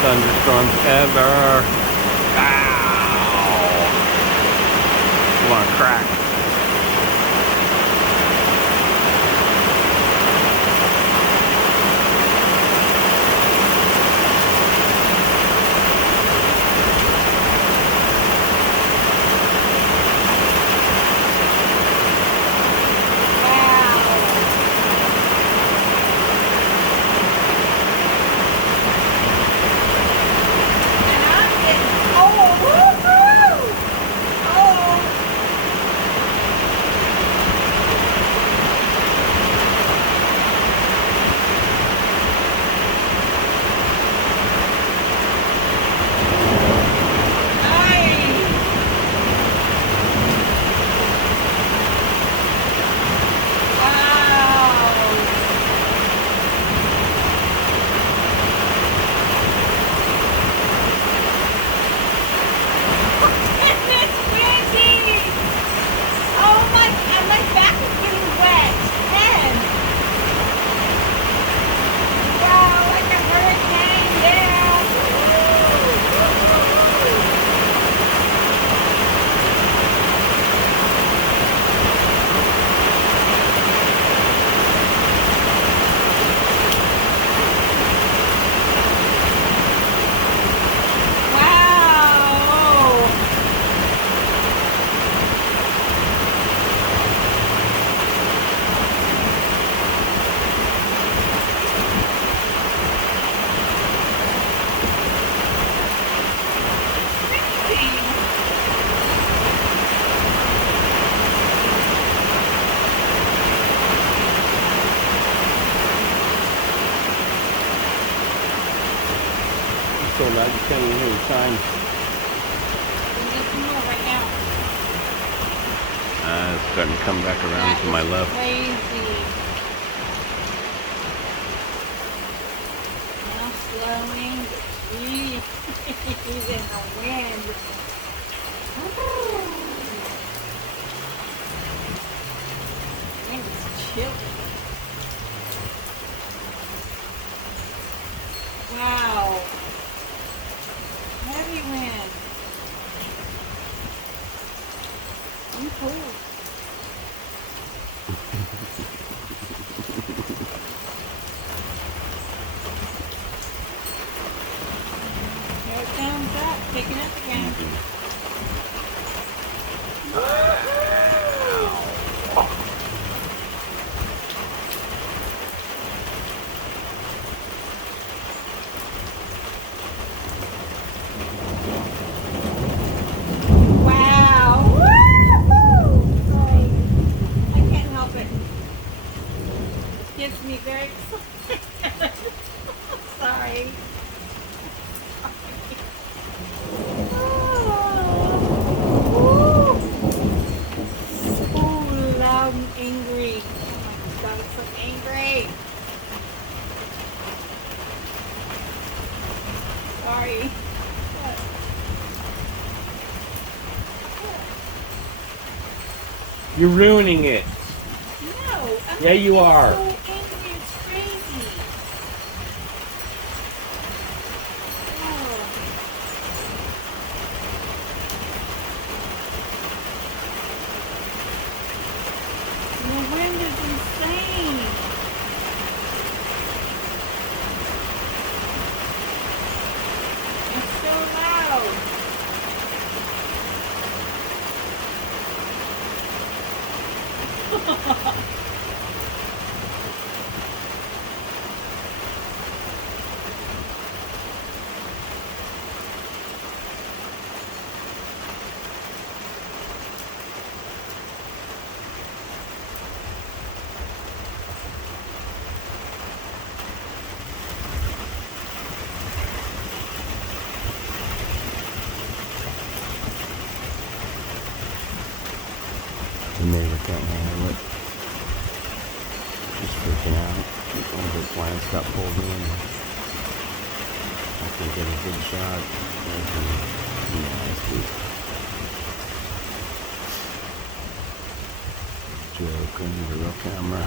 thunderstorms ever. Ow! I want to crack. So loud you can't even hear the sign. It's starting to come back around to my left. Crazy. Now slowing. He's in the wind. It's chilly. Wow. Heavy wind. I'm cold. Here it comes up, picking up again. Gets me very excited. Sorry. So loud and angry. Oh my God, I'm so angry. Sorry. You're ruining it. No. Yeah, you are. So angry, it's crazy. Oh. The wind is insane. It's so loud. The neighbor can't handle it. She's freaking out. One of her plants got pulled in. I can get a good shot. Nasty. Joe couldn't need a real camera.